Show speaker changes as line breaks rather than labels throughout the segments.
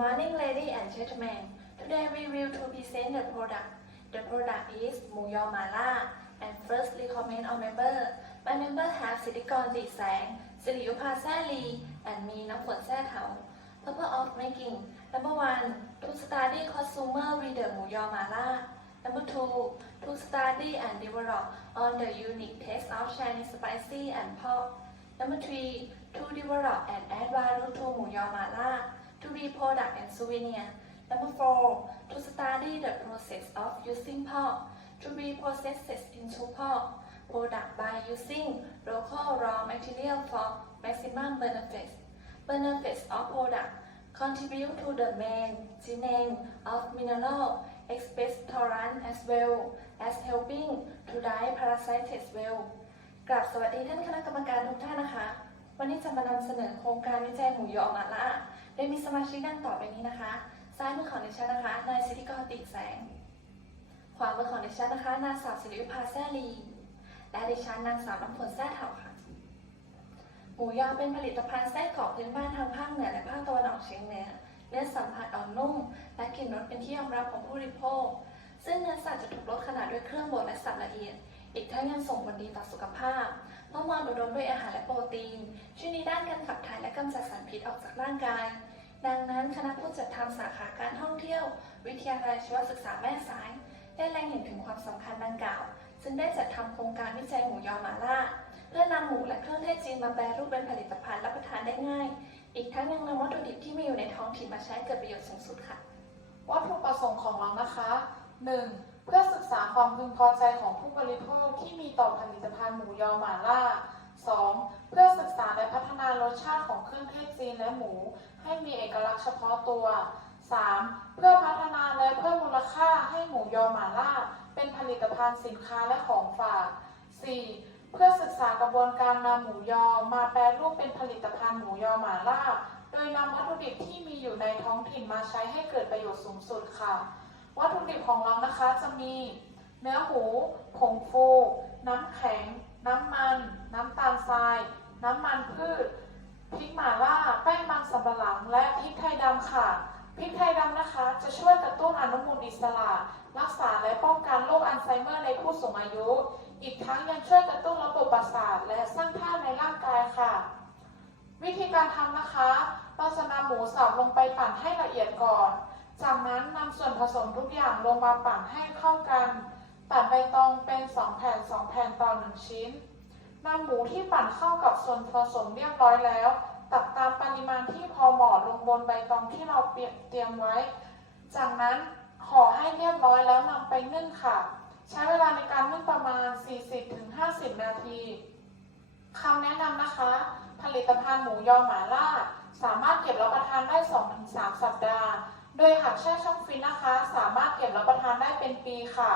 morning, ladies and gentlemen. Today we will to present the product. The product is หมูยอหม่าล่า and first recommend our member. My member have สิริกรจิตแสงสิริยุภาแซ่ลี and มีน้ำฝนแซ่เถา Purpose of making Number one to study consumer with the หมูยอหม่าล่า Number two to study and develop on the unique taste of Chinese spicy and pork Number three to develop and add value to หมูยอหม่าล่า to be product and souvenir. Number four, to study the process of using pork, to be processed into pork product by using local raw material for maximum benefits. Benefits of product contribute to the maintenance of mineral expectorant as well as helping to die parasites as well. กราบสวัสดีท่านคณะกรรมการทุกท่านนะคะ วันนี้จะมานำเสนอโครงการวิจัยหมูยอมาล่าโดยมีสมาชิกดังต่อไปนี้นะคะ ซ้ายมือของดิฉันนะคะ นายสิทธิกรติแสง ขวามือของดิฉันนะคะ นางสาวสิริวิภาแซ่ลีและดิฉันนางสาวน้ำฝนแซ่เถาค่ะ หมูยอเป็นผลิตภัณฑ์ไส้กรอกพื้นบ้านทางภาคเหนือและภาคตะวันออกเฉียงเหนือ เนื้อสัมผัสอ่อนนุ่ม และกลิ่นรสเป็นที่ยอมรับของผู้บริโภค ซึ่งเนื้อสัตว์จะถูกลดขนาดด้วยเครื่องบดและสับละเอียด อีกทั้งยังส่งผลดีต่อสุขภาพเพราะมันอุดมด้วยอาหารและโปรตีน ช่วยในด้านการขับถ่ายและกำจัดสารพิษออกจากร่างกาย ดังนั้นคณะผู้จัดทำสาขาการท่องเที่ยว วิทยาลัยชีวศึกษาแม่สาย ได้แรงเห็นถึงความสำคัญดังกล่าวซึ่งได้จัดทำโครงการวิจัยหมูยอหมาล่าเพื่อนำหมูและเครื่องเทศจีนมาแปรรูปเป็นผลิตภัณฑ์รับประทานได้ง่าย อีกทั้งยังนำวัตถุดิบที่มีอยู่ในท้องถิ่นมาใช้เกิดประโยชน์สูงสุดค่ะ
วัตถุประสงค์ของเรานะคะ 1. เพื่อศึกษาความพึงพอใจของผู้บริโภคที่มีต่อผลิตภัณฑ์หมูยอหม่าล่า 2. เพื่อศึกษาและพัฒนารสชาติของเครื่องเทศจีนและหมู ให้มีเอกลักษณ์เฉพาะตัว 3. เพื่อพัฒนาและเพิ่มมูลค่าให้หมูยอหม่าล่า เป็นผลิตภัณฑ์สินค้าและของฝาก 4. เพื่อศึกษากระบวนการนำหมูยอมาแปรรูปเป็นผลิตภัณฑ์หมูยอหม่าล่า โดยนำวัตถุดิบที่มีอยู่ในท้องถิ่นมาใช้ให้เกิดประโยชน์สูงสุดค่ะ วัตถุดิบของเรานะคะจะมีเนื้อหมูผงฟู น้ำแข็ง น้ำมัน น้ำตาลทราย น้ำมันพืช พริกหม่าล่า แป้งมันสำปะหลัง และพริกไทยดำค่ะ พริกไทยดำนะคะจะช่วยกระตุ้นอนุมูลอิสระ รักษาและป้องกันโรคอัลไซเมอร์ในผู้สูงอายุ อีกทั้งยังช่วยกระตุ้นระบบประสาทและสร้างธาตุในร่างกายค่ะ วิธีการทำนะคะเราจะนำหมูสับลงไปปั่นให้ละเอียดก่อน จากนั้นนำส่วนผสมทุกอย่างลงมาปั่นให้เข้ากันปั่นใบตองเป็น 2 แผ่น 2 แผ่นต่อ 1 ชิ้นนำหมูที่ปั่นเข้ากับส่วนผสมเรียบร้อยแล้ว ตักตามปริมาณที่พอเหมาะลงบนใบตองที่เราเตรียมไว้ จากนั้นห่อให้เรียบร้อยแล้วนำไปนึ่งค่ะ ใช้เวลาในการนึ่งประมาณ 40-50 นาทีคำแนะนำนะคะ ผลิตภัณฑ์หมูยอหม่าล่า สามารถเก็บรับประทานได้ 2-3 สัปดาห์ โดยหากแช่ช่องฟรีซนะคะ สามารถเก็บรับประทานได้เป็นปีค่ะ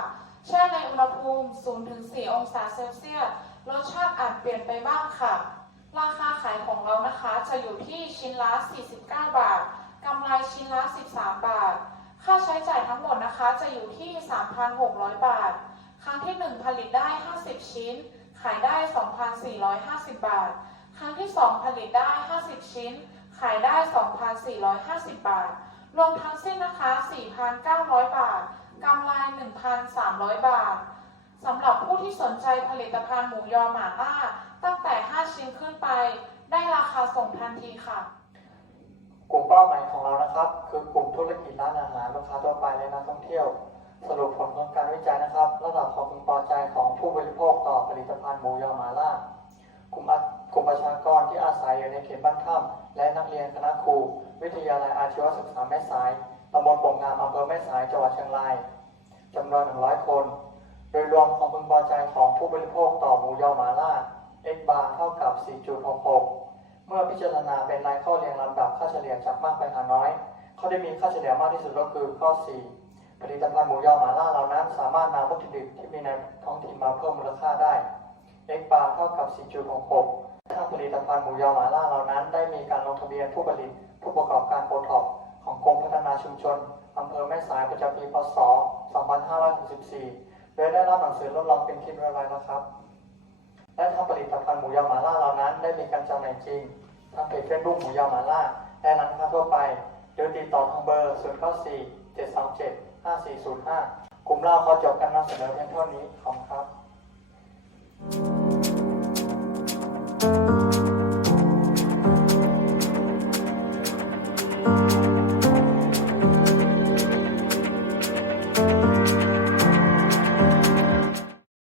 แช่ในอุณหภูมิ 0-4 องศาเซลเซียส รสชาติอาจเปลี่ยนไปบ้างค่ะ ราคาขายของเรานะคะจะอยู่ที่ชิ้นละ 49 บาท กำไรชิ้นละ 13 บาท ค่าใช้จ่ายทั้งหมดนะคะจะอยู่ที่ 3,600 บาท ครั้งที่ 1 ผลิตได้ 50 ชิ้น ขายได้ 2,450 บาท ครั้งที่ 2 ผลิตได้ 50 ชิ้น ขายได้ 2,450 บาท รวมทั้งสิ้นนะคะ 4,900 บาท กำไร 1,300 บาท สำหรับผู้ที่สนใจผลิตภัณฑ์หมูยอหม่าล่า ตั้งแต่ 5 ชิ้นขึ้นไป ได้ราคาส่งทันทีค่ะ
กลุ่มเป้าหมายของเรานะครับ คือกลุ่มธุรกิจร้านอาหารลูกค้าทั่วไปและนักท่องเที่ยว สรุปผลของการวิจัยนะครับ ระดับความพึงพอใจของผู้บริโภคต่อผลิตภัณฑ์หมูยอหมาล่ากลุ่มอ กลุ่มประชากรที่อาศัยอยู่ในเขตบ้านถ้ำและนักเรียนคณะครู วิทยาลัยอาชีวศึกษาแม่สายตำบลโป่งงามอำเภอแม่สายจังหวัดเชียงรายจำนวน 100 คน โดยรวมความพึงพอใจของผู้บริโภคต่อหมูยอหมาล่า x bar เท่ากับ 4.66 เมื่อพิจารณาเป็นรายข้อเรียงลำดับค่าเฉลี่ยจากมากไปหาน้อย เข้อที่มีค่าเฉลี่ยมากที่สุดก็คือข้อ 4 ผลิตภัณฑ์หมูยอหมาล่าเหล่านั้นสามารถนำวัตถุดิบที่มีในท้องถิ่นมาเพิ่มมูลค่าได้ x bar เท่ากับ 4.66 ถ้าผลิตภัณฑ์หมูยอหมาล่าเหล่านั้น ได้มีการลงทะเบียนผู้ผลิตผู้ประกอบการโปรท็อปของกรมพัฒนาชุมชนอำเภอแม่สายประจำปีพศ 2564โดยได้รับหนังสือรับรองเป็นที่เรียบร้อยแล้วครับ และถ้าผลิตภัณฑ์หมูยอหมาล่าเหล่านั้น ได้มีการจำหน่ายจริงทางเพจเฟซบุ๊กหมูยอหมาล่าและร้านค้าทั่วไปหรือติดต่อทางเบอร์ 0 9 4 7 2 7 5 4 0 5 กลุ่มเราขอจบการนำเสนอเพียงเท่านี้ขอบคุณครับ